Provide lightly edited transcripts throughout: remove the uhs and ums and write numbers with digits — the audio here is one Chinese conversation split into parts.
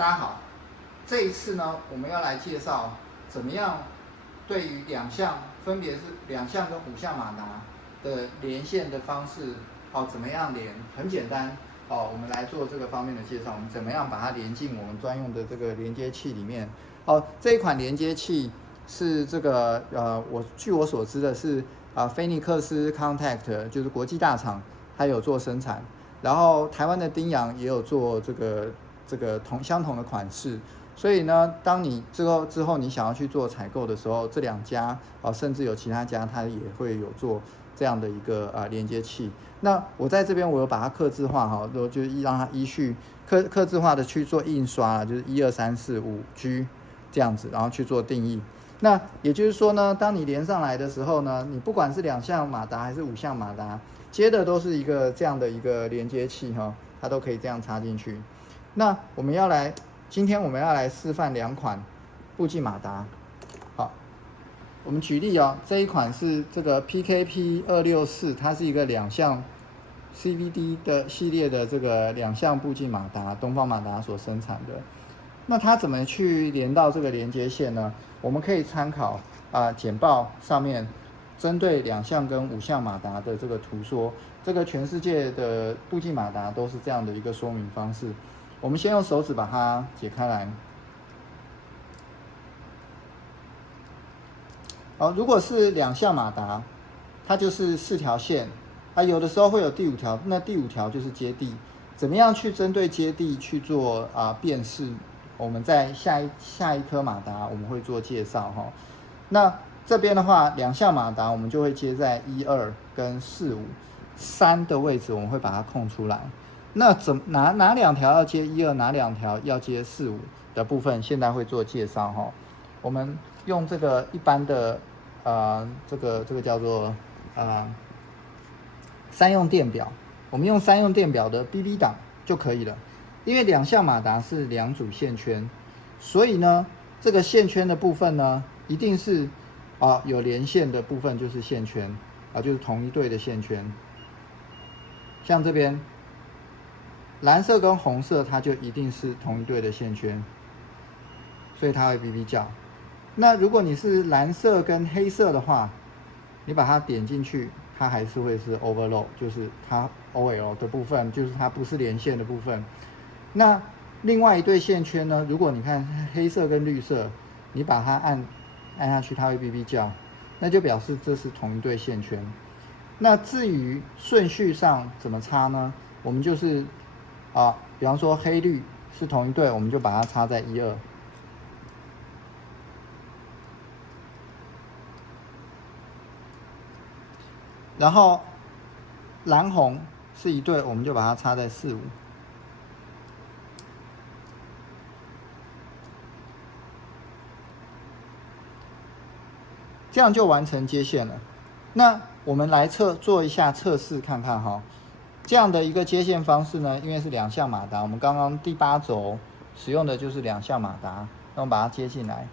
大家好，这一次呢，我们要来介绍怎么样对于分别是两项跟五项马达的连线的方式，怎么样连？很简单，我们来做这个方面的介绍。我们怎么样把它连进我们专用的这个连接器里面？这一款连接器是这个据我所知的是菲尼克斯 Contact， 就是国际大厂，它有做生产，然后台湾的丁阳也有做这个相同的款式。所以呢，当你之后你想要去做采购的时候，这两家甚至有其他家它也会有做这样的一个连接器。那我在这边我有把它客制化就让它依序客制化的去做印刷，就是1、2、3、4、5G 这样子，然后去做定义。那也就是说呢，当你连上来的时候呢，你不管是2项马达还是5项马达，接的都是一个这样的一个连接器它都可以这样插进去。那今天我们要来示范2款步进马达。好，我们举例这一款是这个 PKP264， 它是一个2项 CVD 的系列的这个2项步进马达，东方马达所生产的。那它怎么去连到这个连接线呢？我们可以参考简报上面针对2项跟5项马达的这个图说，这个全世界的步进马达都是这样的一个说明方式。我们先用手指把它解开来。如果是2项马达，它就是4条线，有的时候会有第5条，那第5条就是接地。怎么样去针对接地去做辨识？我们在下一颗马达我们会做介绍那这边的话，2项马达我们就会接在1、2跟4、5、3的位置，我们会把它空出来。那哪2条要接1、2，哪2条要接4、5的部分，现在会做介绍我们用这个一般的这个叫做3用电表，我们用3用电表的 BB 档就可以了。因为2项马达是2组线圈，所以呢，这个线圈的部分呢，一定是有连线的部分就是线圈就是同一对的线圈。像这边蓝色跟红色，它就一定是同一对的线圈，所以它会哔哔叫。那如果你是蓝色跟黑色的话，你把它点进去，它还是会是 overload， 就是它 OL 的部分，就是它不是连线的部分。那另外一对线圈呢，如果你看黑色跟绿色，你把它按下去，它会哔哔叫，那就表示这是同一对线圈。那至于顺序上怎么插呢？我们就是比方说黑绿是同一对，我们就把它插在1、2。然后蓝红是一对，我们就把它插在4、5。这样就完成接线了。那我们来做一下测试看看这样的一个接线方式呢，因为是2项马达，我们刚刚第8轴使用的就是2项马达，那我们把它接进来。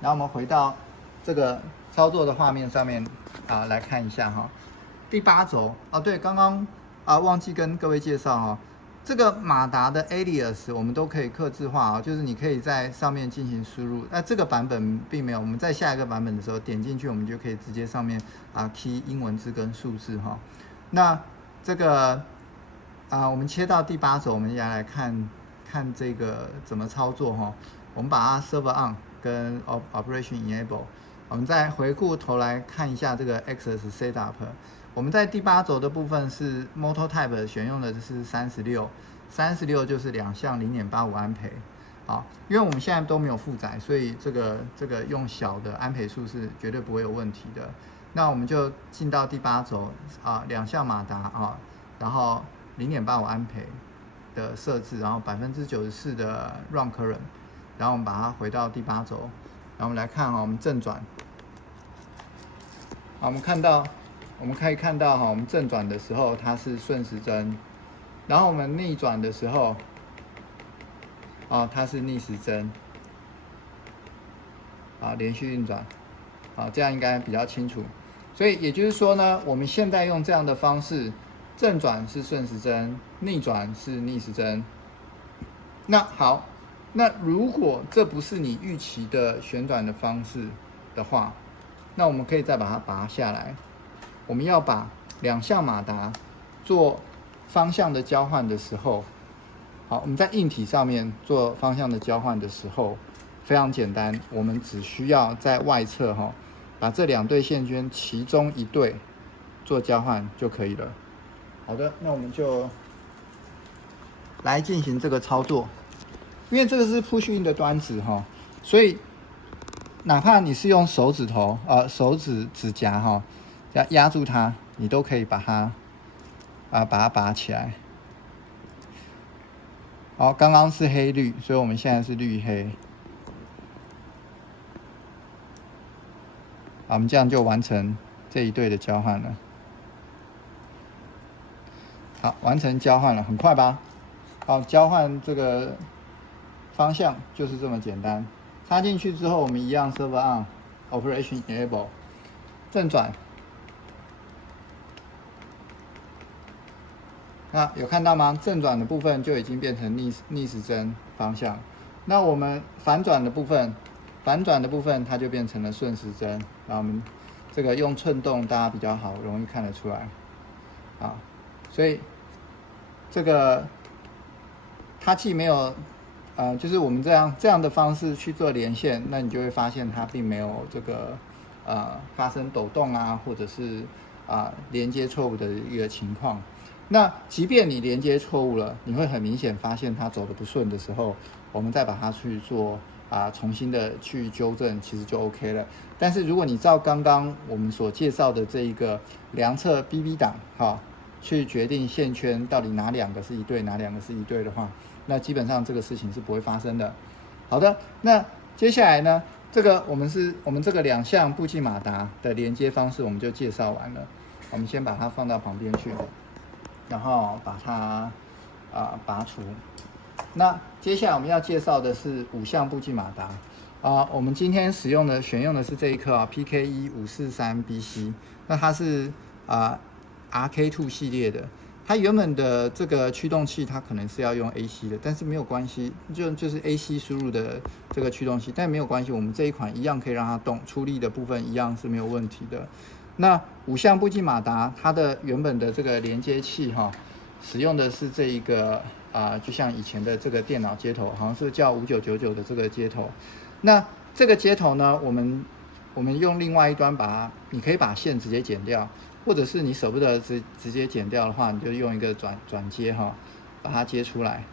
然后我们回到这个操作的画面上面来看一下第8轴对，刚刚忘记跟各位介绍这个马达的 alias 我们都可以客制化就是你可以在上面进行输入。那这个版本并没有，我们在下一个版本的时候点进去，我们就可以直接上面key 英文字跟数字那这个我们切到第8轴，我们来看这个怎么操作我们把它 server on 跟 operation enable， 我们再回过头来看一下这个 access setup。我们在第8轴的部分是 motor type 选用的是36就是2项 0.85 安培因为我们现在都没有负载，所以这个用小的安培数是绝对不会有问题的。那我们就进到第8轴2项马达然后 0.85 安培的设置，然后94%的 run current， 然后我们把它回到第8轴，然后我们来看我们正转我们可以看到我们正转的时候它是顺时针，然后我们逆转的时候它是逆时针连续运转这样应该比较清楚。所以也就是说呢，我们现在用这样的方式正转是顺时针，逆转是逆时针。那好，那如果这不是你预期的旋转的方式的话，那我们可以再把它拔下来。我们要把两项马达做方向的交换的时候，好，我们在硬体上面做方向的交换的时候，非常简单，我们只需要在外侧把这2对线圈其中一对做交换就可以了。好的，那我们就来进行这个操作。因为这个是 push in 的端子所以哪怕你是用手指头手指甲压住它，你都可以把它拔起来。好，刚刚是黑绿，所以我们现在是绿黑。好，我们这样就完成这一对的交换了。好，完成交换了，很快吧？好，交换这个方向就是这么简单。插进去之后，我们一样 server on operation enable 正转。那有看到吗？正转的部分就已经变成逆时针方向。那我们反转的部分它就变成了顺时针。然后我们这个用寸动，大家比较好容易看得出来。所以这个它既没有就是我们这样的方式去做连线，那你就会发现它并没有这个发生抖动或者是连接错误的一个情况。那即便你连接错误了，你会很明显发现它走得不顺的时候，我们再把它去做重新的去纠正，其实就 OK 了。但是如果你照刚刚我们所介绍的这一个量测 BB 档去决定线圈到底哪2个是一对，哪2个是一对的话，那基本上这个事情是不会发生的。好的，那接下来呢，这个我们这个2项步进马达的连接方式我们就介绍完了。我们先把它放到旁边去，然后把它拔除。那接下来我们要介绍的是5项步进马达我们今天选用的是这一颗PKE543BC， 那它是RK2 系列的。它原本的这个驱动器它可能是要用 AC 的，但是没有关系，就是 AC 输入的这个驱动器，但没有关系，我们这一款一样可以让它动，出力的部分一样是没有问题的。那5项步进马达它的原本的这个连接器使用的是这一个就像以前的这个电脑接头，好像是叫5999的这个接头。那这个接头呢，我们用另外一端你可以把线直接剪掉，或者是你舍不得直接剪掉的话，你就用一个转接把它接出来，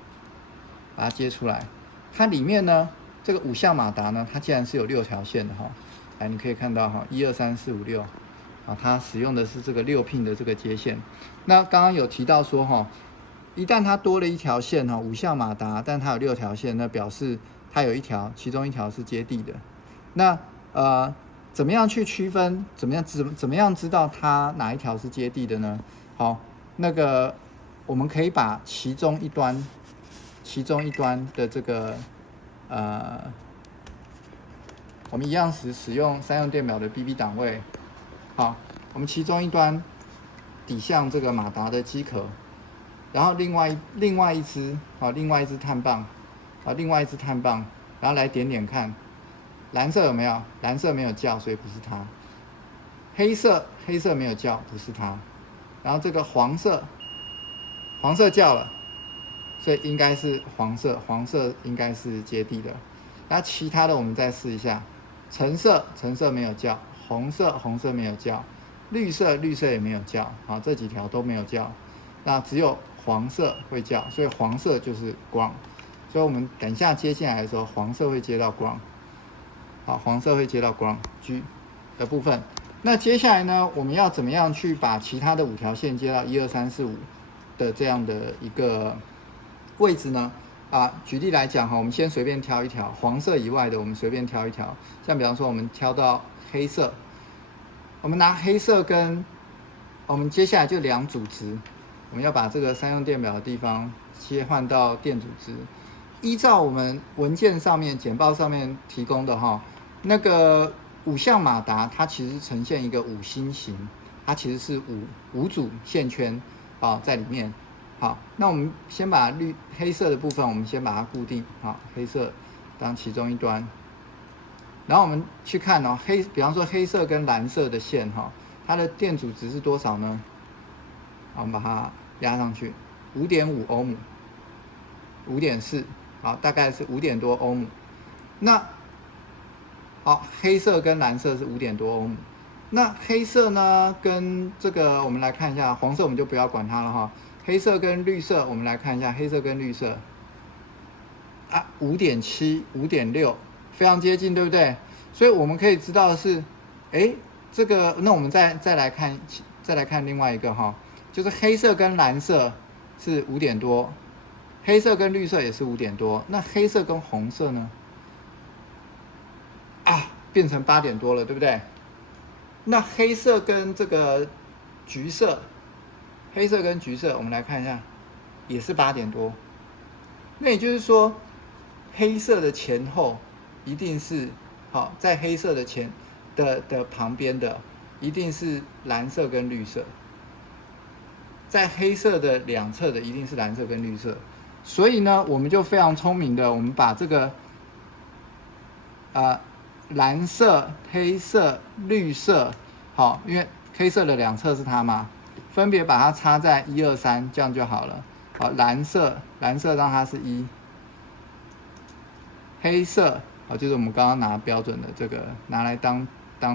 它里面呢，这个5项马达呢，它竟然是有6条线的来，你可以看到1、2、3、4、5、6它使用的是这个6 pin 的这个接线。那刚刚有提到说一旦它多了一条线5项马达，但它有6条线，那表示它有其中一条是接地的。那怎么样去区分？怎么样知道它哪一条是接地的呢？好，那个我们可以把其中一端的这个我们一样使用3用电表的 BB 档位。好，我们其中一端抵向这个马达的机壳，然后另外一支碳棒，然后来点点看，蓝色有没有？蓝色没有叫，所以不是它。黑色没有叫，不是它。然后这个黄色叫了，所以应该是黄色应该是接地的。那其他的我们再试一下，橙色没有叫，红色没有叫，绿色也没有叫，这几条都没有叫，那只有黄色会叫，所以黄色就是 ground， 所以我们等一下接进来的时候，黄色会接到 ground， 黄色会接到 ground G 的部分。那接下来呢，我们要怎么样去把其他的5条线接到1、2、3、4、5的这样的一个位置呢？举例来讲我们先随便挑一条，黄色以外的我们随便挑一条，像比方说我们挑到黑色，我们拿黑色跟我们接下来就量阻值，我们要把这个3用电表的地方切换到电阻值，依照我们文件上面简报上面提供的那个5项马达，它其实呈现一个5星形，它其实是5组线圈，在里面。好，那我们先把黑色的部分，我们先把它固定，黑色当其中一端。然后我们去看比方说黑色跟蓝色的线它的电阻值是多少呢？我们把它压上去，5.5欧姆，5.4，大概是5点多欧姆。那黑色跟蓝色是5点多欧姆。那黑色呢，跟这个我们来看一下，黄色我们就不要管它了黑色跟绿色，我们来看一下黑色跟绿色，5.7、5.6，非常接近，对不对？所以我们可以知道的是，这个那我们再来看另外一个就是黑色跟蓝色是5点多，黑色跟绿色也是5点多，那黑色跟红色呢？变成8点多了，对不对？那黑色跟这个橘色，黑色跟橘色，我们来看一下，也是8点多。那也就是说，黑色的前后一定是在黑色的的旁边的一定是蓝色跟绿色，在黑色的两侧的一定是蓝色跟绿色。所以呢，我们就非常聪明的，我们把这个蓝色、黑色、绿色，因为黑色的两侧是它嘛，分别把它插在1、2、3，这样就好了。蓝色让它是1，黑色就是我们刚刚拿标准的这个拿来当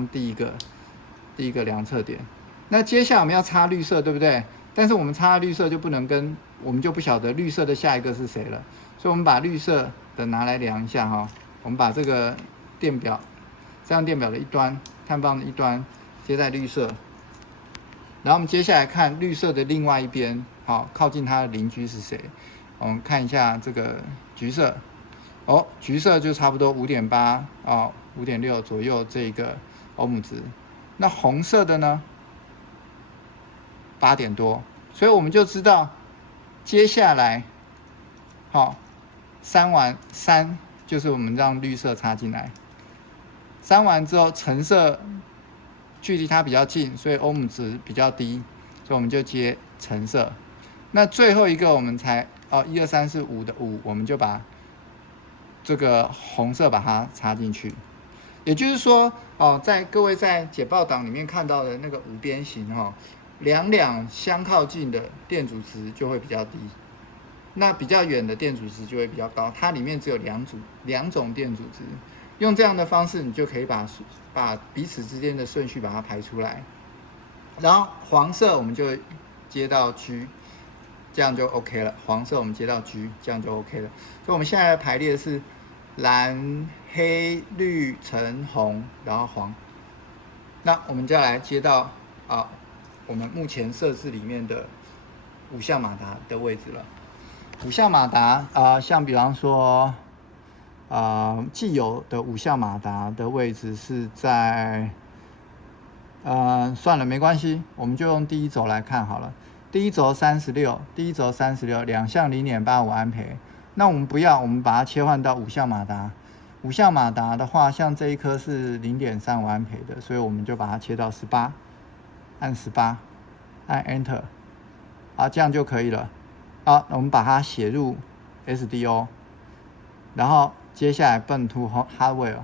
第一个量测点。那接下来我们要插绿色，对不对？但是我们插绿色就不能我们就不晓得绿色的下一个是谁了，所以我们把绿色的拿来量一下我们把这个这样电表的一端，碳棒的一端接在绿色，然后我们接下来看绿色的另外一边，靠近它的邻居是谁？我们看一下这个橘色，橘色就差不多5.8 5.6左右这个欧姆值。那红色的呢？8点多，所以我们就知道接下来3就是我们让绿色插进来。3完之后，橙色距离它比较近，所以欧姆值比较低，所以我们就接橙色。那最后一个我们才1、2、3是5的5，我们就把这个红色把它插进去。也就是说在各位在解报档里面看到的那个五边形两相靠近的电阻值就会比较低，那比较远的电阻值就会比较高。它里面只有两种电阻值。用这样的方式，你就可以把彼此之间的顺序把它排出来。然后黄色我们就接到 G， 这样就 OK 了。黄色我们接到 G， 这样就 OK 了。所以我们现在的排列是蓝、黑、绿、橙、红，然后黄。那我们就来接到我们目前设置里面的5项马达的位置了。5项马达像比方说。既有的5项马达的位置是在算了，没关系，我们就用第一轴来看好了。第一轴36，两项0.85安培。那我们不要，我们把它切换到5项马达。5项马达的话，像这一颗是0.35安培的，所以我们就把它切到18，按18，按 Enter， 这样就可以了。我们把它写入 SDO， 然后接下来奔 to hardware，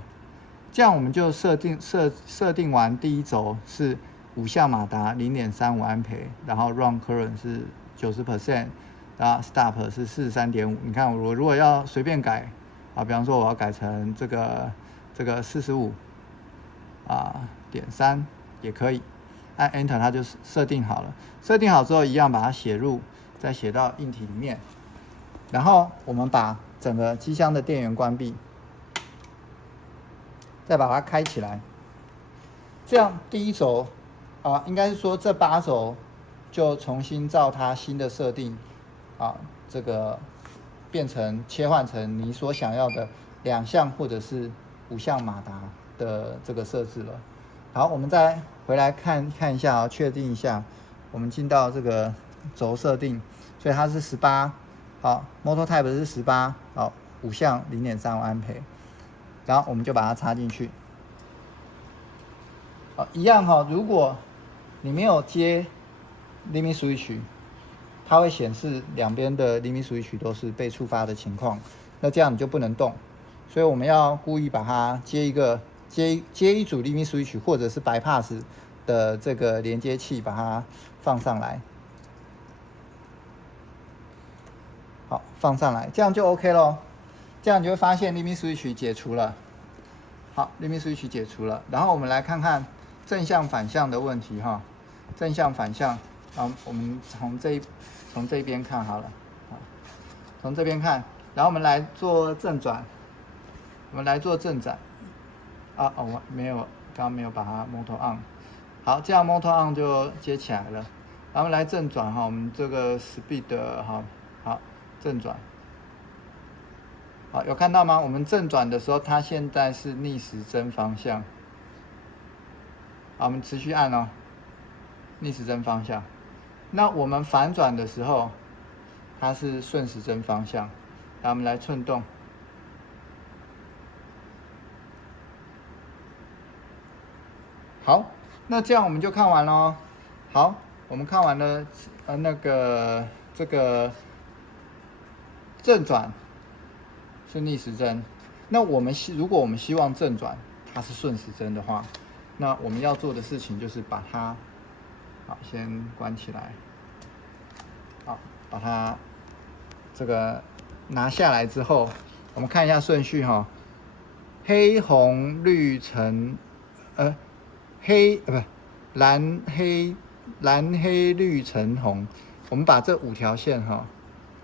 这样我们就设定完第一轴是5项马达0.35安培，然后 run current 是 90%， 然后 stop 是 43.5。你看我如果要随便改比方说我要改成这个45.3也可以，按 Enter 它就设定好了。设定好之后一样把它再写到硬体里面，然后我们把整个机箱的电源关闭，再把它开起来，这样第一轴应该是说这8轴就重新照它新的设定这个切换成你所想要的2项或者是5项马达的这个设置了。好，我们再回来看一下确定一下，我们进到这个轴设定，所以它是18。Motor Type 是18， 5项0.35安培，然后我们就把它插进去。一样如果你没有接 Limit Switch，它会显示两边的limit switch都是被触发的情况，那这样你就不能动。所以我们要故意把它接一组limit switch或者是bypass的这个连接器，把它放上来。好，放上来，这样就 OK 咯。这样你就会发现limit switch解除了。好，limit switch解除了。然后我们来看看正向反向的问题哈。正向反向，我们从这边看好了。从这边看，然后我们来做正转。我们来做正转。我没有，刚刚没有把它 motor on。好，这样 motor on 就接起来了。然后我们来正转哈，我们这个 speed 好正转。好，有看到吗？我们正转的时候，它现在是逆时针方向。好，我们持续按哦，逆时针方向。那我们反转的时候，它是顺时针方向。来，我们来寸动。好，那这样我们就看完咯。好，我们看完了这个正转是逆时针。那如果我们希望正转它是顺时针的话，那我们要做的事情就是把它先关起来。好，把它这个拿下来之后，我们看一下顺序哈。黑红绿橙蓝黑绿橙红，我们把这5条线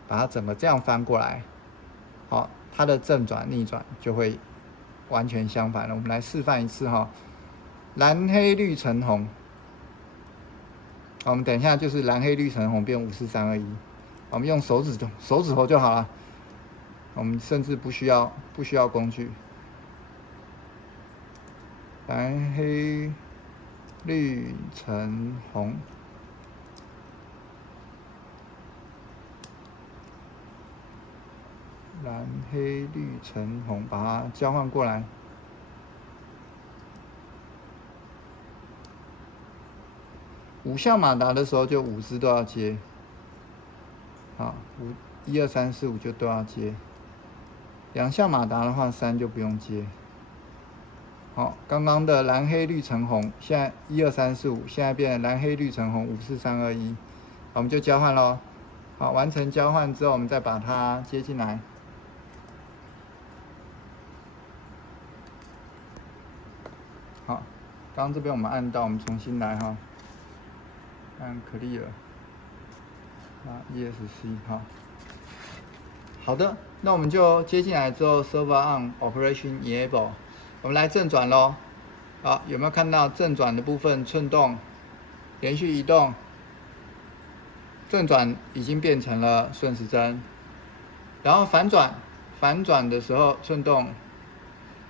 把它整个这样翻过来，好，它的正转逆转就会完全相反了。我们来示范一次哈，蓝黑绿橙红，我们等一下就是蓝黑绿橙红变5、4、3、2、1，我们用手指头就好了，我们甚至不需要工具。蓝黑绿橙红，蓝黑绿橙红，把它交换过来。5项马达的时候就5支都要接，好，1、2、3、4、5就都要接。2项马达的话，3就不用接。好，刚刚的蓝黑绿橙红，现在1、2、3、4、5，现在变蓝黑绿橙红5、4、3、2、1，我们就交换咯。好，完成交换之后，我们再把它接进来。好，刚刚这边我们按到，我们重新来哈，按 clear，ESC 好。好的，那我们就接进来之后 ，server on operation enable。我们来正转咯。好，有没有看到正转的部分寸动、连续移动？正转已经变成了顺时针，然后反转的时候寸动、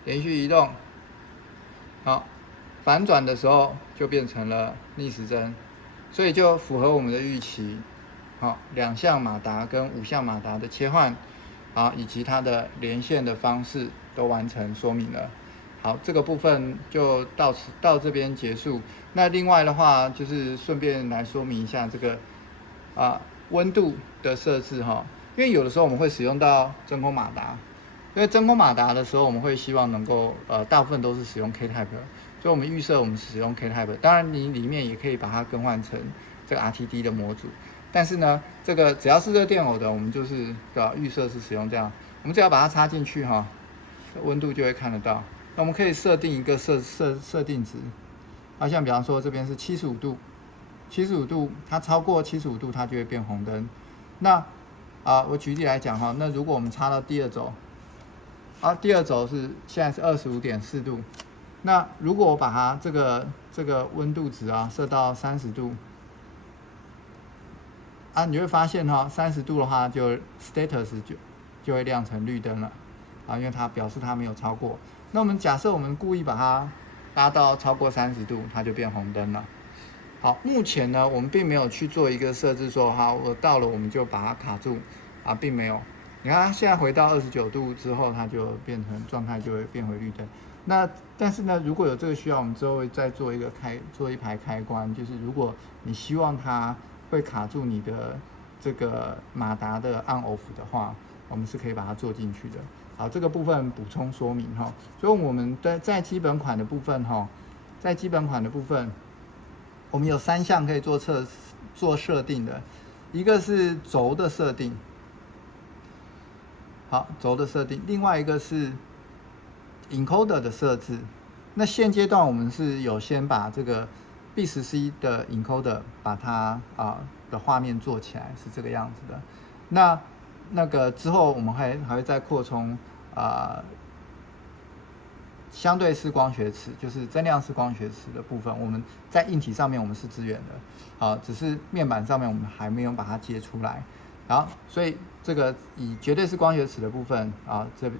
连续移动。好，反转的时候就变成了逆时针，所以就符合我们的预期。好，2项马达跟5项马达的切换，好，以及它的连线的方式都完成说明了。好，这个部分就到这边结束。那另外的话，就是顺便来说明一下这个温度的设置哈，因为有的时候我们会使用到真空马达，因为真空马达的时候，我们会希望能够大部分都是使用 K type， 所以我们预设我们使用 K type， 当然你里面也可以把它更换成这个 RTD 的模组，但是呢，这个只要是热电偶的，我们就是预设是使用这样，我们只要把它插进去哈，温度就会看得到。那我们可以设定一个设定值，像比方说这边是75度，75度它超过75度它就会变红灯。那我举例来讲哈，那如果我们插到第2轴，第2轴是现在是25.4度，那如果我把它这个温度值设到30度，你会发现30度的话就 status 就会亮成绿灯了，因为它表示它没有超过。那我们假设我们故意把它拉到超过30度，它就变红灯了。好，目前呢，我们并没有去做一个设置说，好，我到了我们就把它卡住，并没有。你看它现在回到29度之后，它就变成状态就会变回绿灯。那但是呢，如果有这个需要，我们之后会再做一排开关，就是如果你希望它会卡住你的这个马达的 on off 的话，我们是可以把它做进去的。好，这个部分补充说明哈。所以我们在基本款的部分哈，在基本款的部分，我们有3项可以做设定的，一个是轴的设定，好，轴的设定，另外一个是 encoder 的设置。那现阶段我们是有先把这个 B10C 的 encoder 把它的画面做起来，是这个样子的。那个之后我们还会再扩充相对式光学尺，就是增量式光学尺的部分，我们在硬体上面我们是支援的，好，只是面板上面我们还没有把它接出来。好，所以这个以绝对式光学尺的部分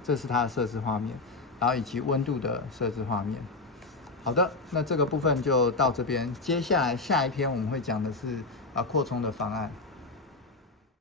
这是它的设置画面，然后以及温度的设置画面。好的，那这个部分就到这边，接下来下一篇我们会讲的是扩充的方案。